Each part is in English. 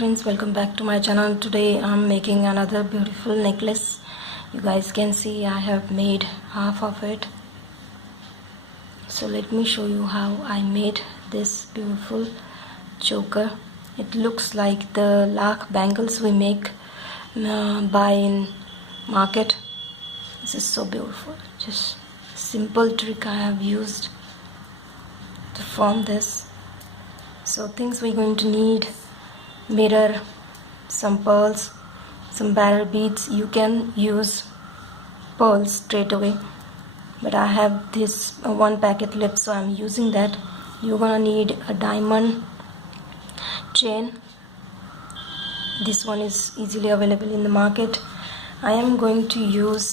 friends, welcome back to my channel. Today I'm making another beautiful necklace. You guys can see I have made half of it. So let me show you how I made this beautiful choker. It looks like the lakh bangles we make buy in market. This is so beautiful. Just simple trick I have used to form this. So things we're going to need: mirror, some pearls, some barrel beads. You can use pearls straight away, but I have this one packet left, so I'm using that. You're gonna need a diamond chain. This one is easily available in the market. I am going to use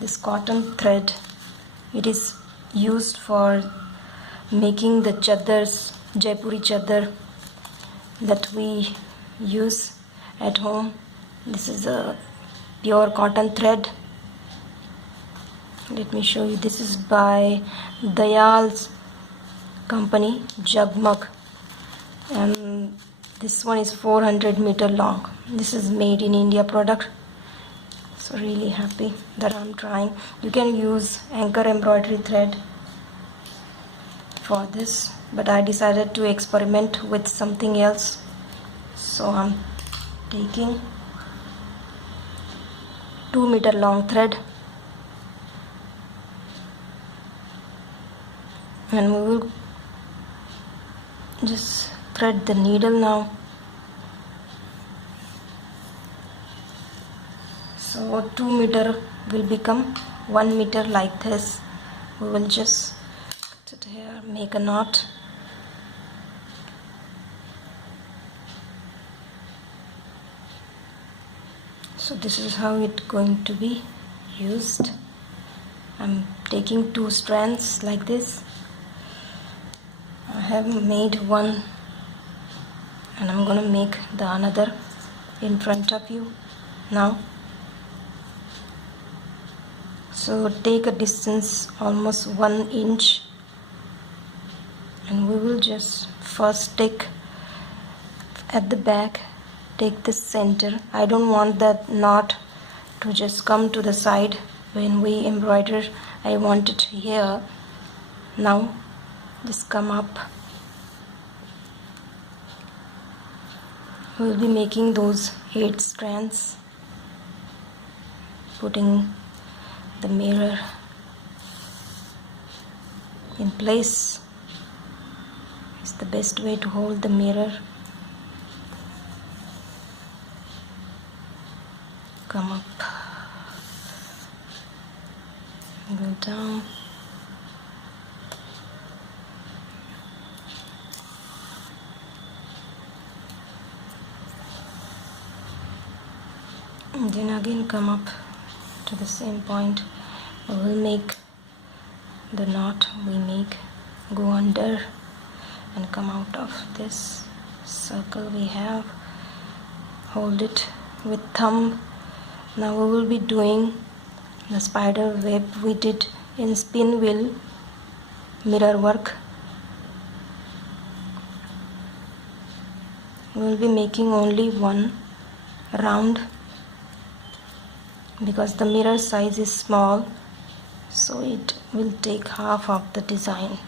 this cotton thread. It is used for making the chaddars, Jaipuri chaddar that we use at home. This is a pure cotton thread. Let me show you. This is by Dayal's company, Jagmug, and this one is 400 meter long. This is made in India product, so really happy that I'm trying. You can use anchor embroidery thread for this, but I decided to experiment with something else, so I'm taking 2 meter long thread, and we will just thread the needle now. So 2 meter will become 1 meter like this. We will just cut it here, make a knot. So this is how it's going to be used. I'm taking 2 strands like this. I have made one, and I'm gonna make the another in front of you now. So take a distance almost 1 inch, and we will just first take at the back, take the center. I don't want that knot to just come to the side when we embroider. I want it here. Now just come up. We'll be making those 8 strands, putting the mirror in place. It's the best way to hold the mirror. Come up, go down, and then again come up to the same point. We will make the knot we make, go under and come out of this circle we have. Hold it with thumb. Now we will be doing the spider web we did in spin wheel mirror work. We will be making only one round because the mirror size is small, so it will take half of the design.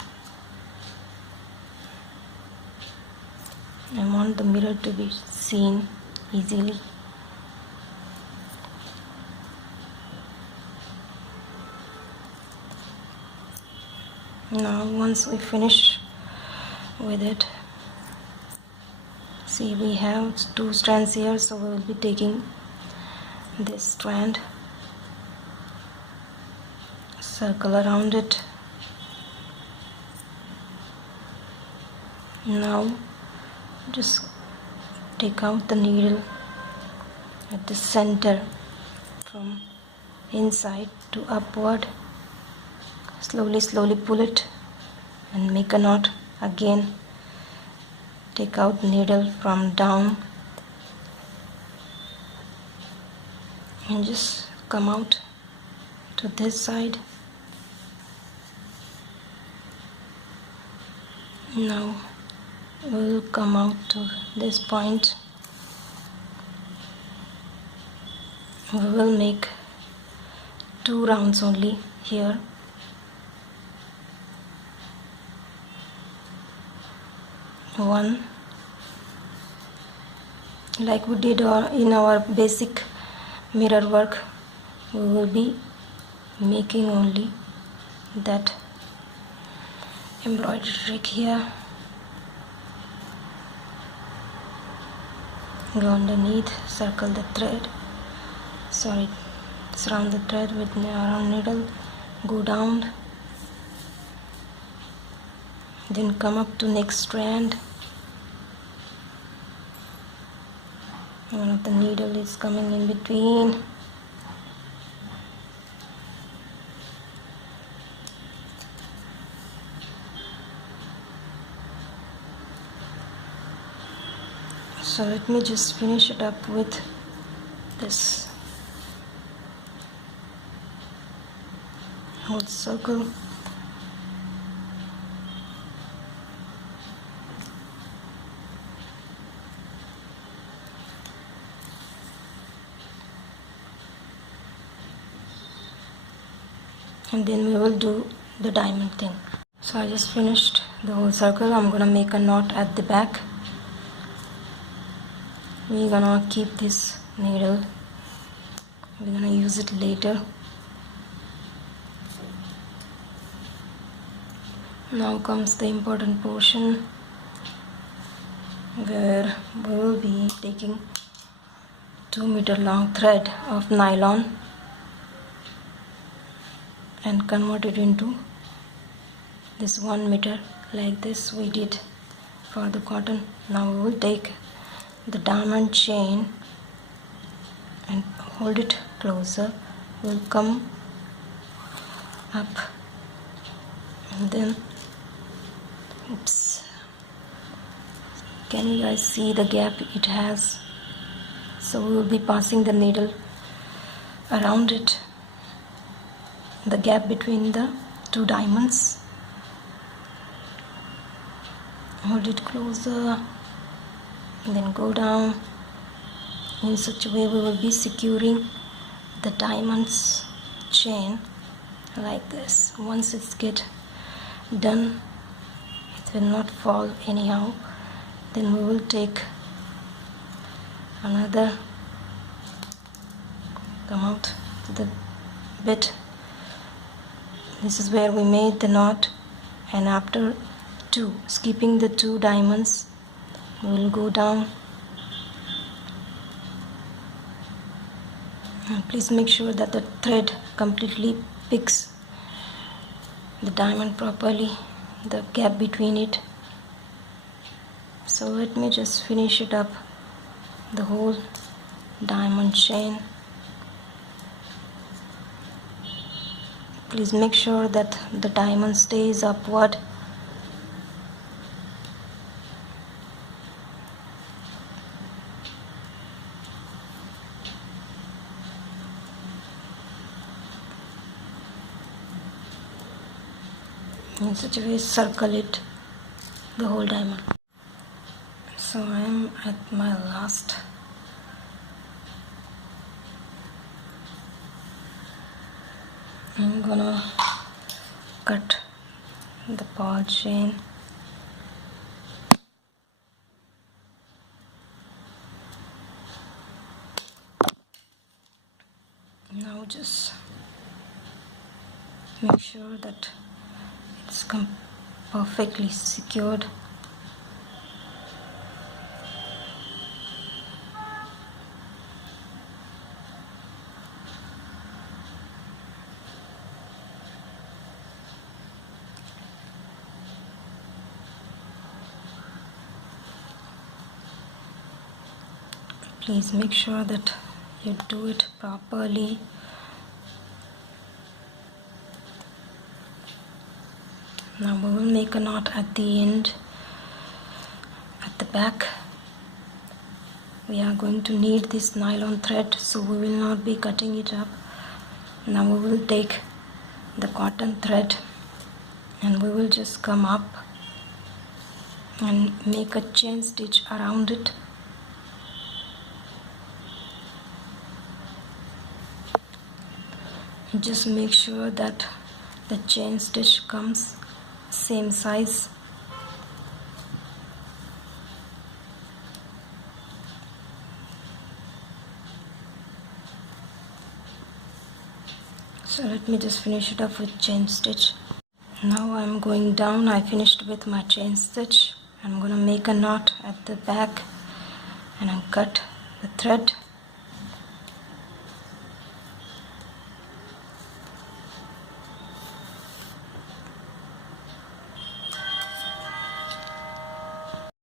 I want the mirror to be seen easily. Now once we finish with it, see we have 2 strands here, so we will be taking this strand, circle around it. Now just take out the needle at the center from inside to upward. Slowly pull it and make a knot. Again take out needle from down and just come out to this side. Now will come out to this point. We will make 2 rounds only here. One, like we did in our basic mirror work, we will be making only that embroidery trick here. Go underneath, circle the thread, surround the thread with our needle, go down, then come up to next strand. One of the needle is coming in between. So let me just finish it up with this whole circle. And then we will do the diamond thing. So I just finished the whole circle. I'm gonna make a knot at the back. We're gonna keep this needle, we're gonna use it later. Now comes the important portion where we will be taking 2-meter long thread of nylon and convert it into this 1 meter, like this we did for the cotton. Now we will take the diamond chain and hold it closer. We'll come up and then oops, can you guys see the gap it has? So we will be passing the needle around it, the gap between the 2 diamonds. Hold it closer and then go down. In such a way we will be securing the diamonds chain like this. Once it's get done, it will not fall anyhow. Then we will take another, come out to the bit. This is where we made the knot, and after 2, skipping the 2 diamonds, we will go down. And please make sure that the thread completely picks the diamond properly, the gap between it. So let me just finish it up, the whole diamond chain. Please make sure that the diamond stays upward. In such a way, circle it, the whole diamond. So I am at my last. I'm gonna cut the ball chain. Now just make sure that it's perfectly secured. Please make sure that you do it properly. Now we will make a knot at the end, at the back. We are going to need this nylon thread, so we will not be cutting it up. Now we will take the cotton thread and we will just come up and make a chain stitch around it. Just make sure that the chain stitch comes same size. So let me just finish it up with chain stitch. Now I'm going down. I finished with my chain stitch. I'm gonna make a knot at the back and I'll cut the thread.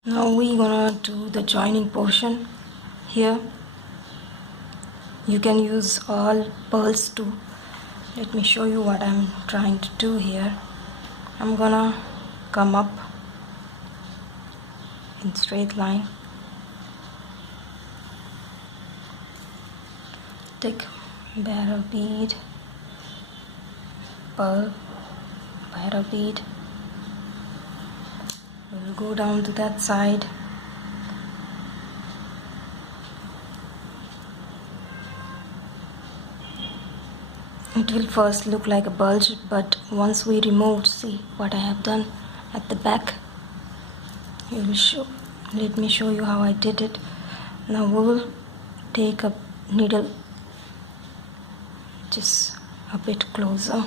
Now we're gonna do the joining portion. Here you can use all pearls too. Let me show you what I'm trying to do here. I'm gonna come up in straight line, take barrel bead, pearl, barrel bead. We'll go down to that side. It will first look like a bulge, but once we removed, see what I have done at the back. Let me show you how I did it. Now we will take a needle just a bit closer.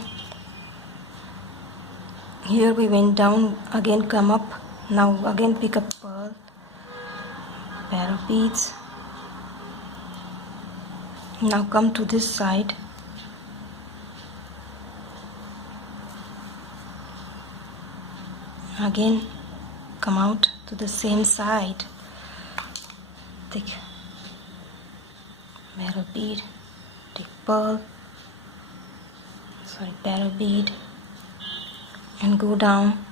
Here we went down, again come up. Now again pick up pearl, barrel beads. Now come to this side. Again come out to the same side. Take barrel bead, take pearl, barrel bead, and go down.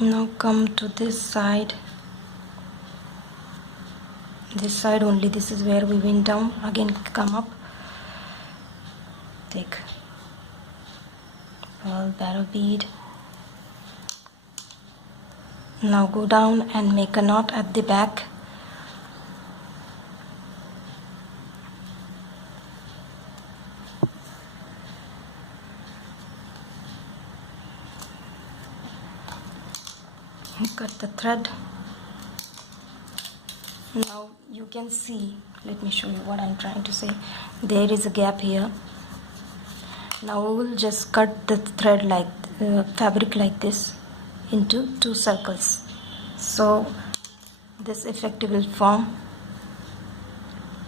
Now come to this side only. This is where we went down. Again come up, take pearl, barrel bead. Now go down and make a knot at the back. Cut the thread. Now you can see, let me show you what I'm trying to say. There is a gap here. Now we will just cut the thread like fabric like this into 2 circles. So this effect will form.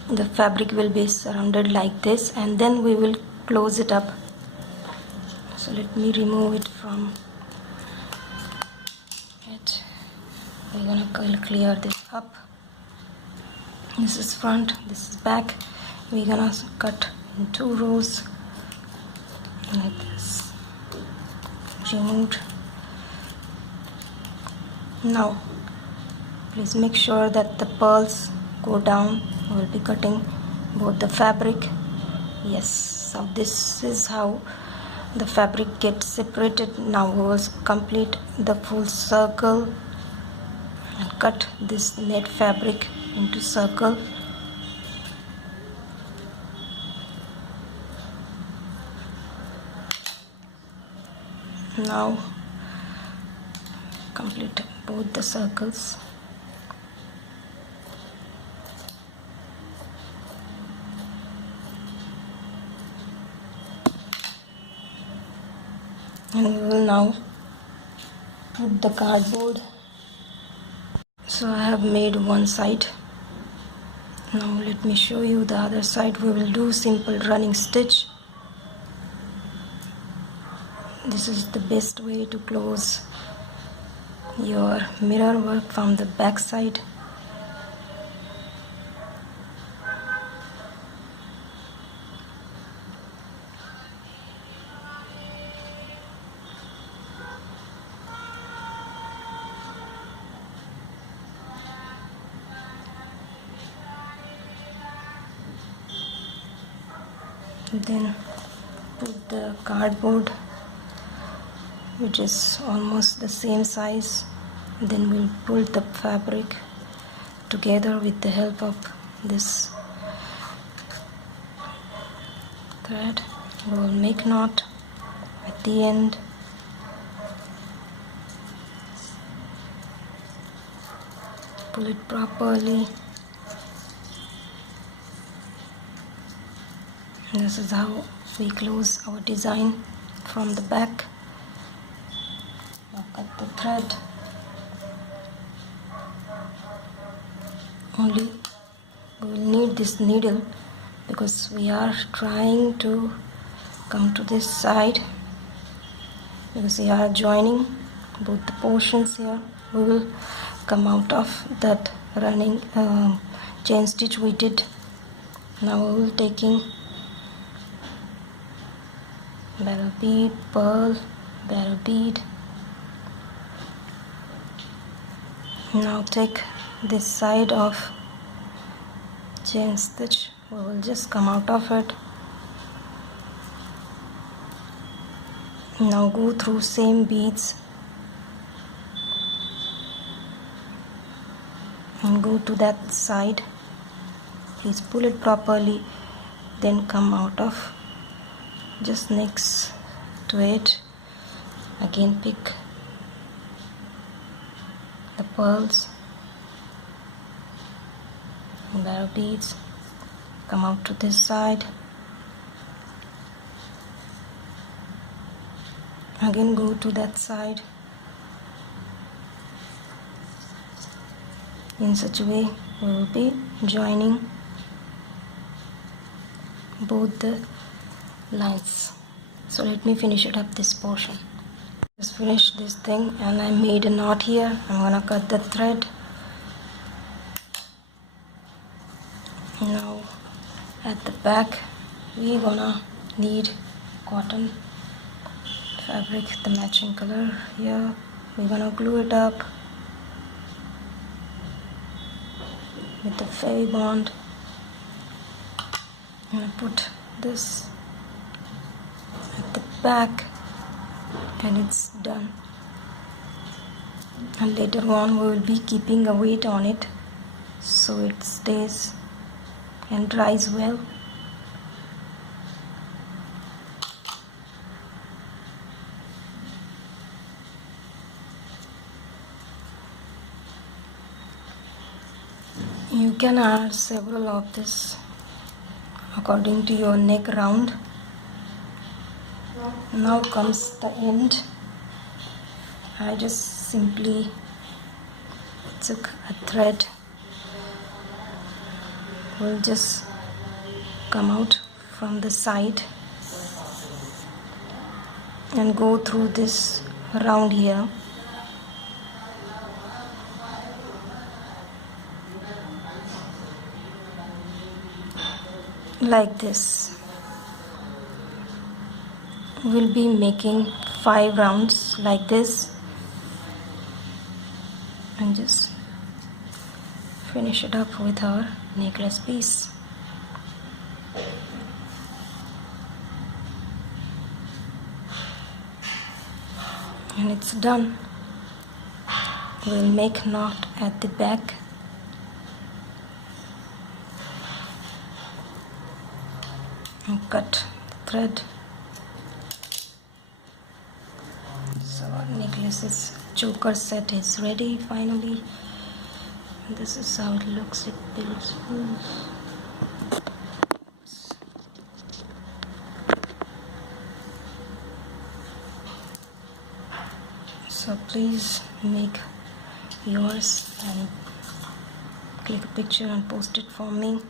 The fabric will be surrounded like this, and then we will close it up. So let me remove it from it. We're gonna clear this up. This is front, this is back. We're gonna cut in 2 rows like this. Removed. Now please make sure that the pearls go down. We'll be cutting both the fabric. Yes, so this is how the fabric gets separated. Now we will complete the full circle and cut this net fabric into circle. Now complete both the circles. And we will now put the cardboard. So I have made one side. Now let me show you the other side. We will do simple running stitch. This is the best way to close your mirror work from the back side. Then put the cardboard which is almost the same size. Then we'll pull the fabric together with the help of this thread. We will make knot at the end. Pull it properly. This is how we close our design from the back. Now cut the thread. Only we will need this needle because we are trying to come to this side, because we are joining both the portions here. We will come out of that running chain stitch we did. Now we will taking barrel bead, pearl, barrel bead. Now take this side of chain stitch. We will just come out of it. Now go through same beads and go to that side. Please pull it properly, then come out of just next to it. Again pick the pearls, barrel beads, come out to this side. Again go to that side. In such a way we will be joining both the lines. So let me finish it up this portion. Just finish this thing and I made a knot here. I'm gonna cut the thread. Now at the back we gonna need cotton fabric, the matching color here. We're gonna glue it up with the fairy bond. I'm gonna put this at the back and it's done. And later on we will be keeping a weight on it so it stays and dries well. You can add several of this according to your neck round. Now comes the end. I just simply took a thread. We'll just come out from the side and go through this round here. Like this. We'll be making 5 rounds like this and just finish it up with our necklace piece. And it's done. We'll make knot at the back. And cut the thread. So our necklace's choker set is ready finally. This is how it looks. It builds. So please make yours and click a picture and post it for me.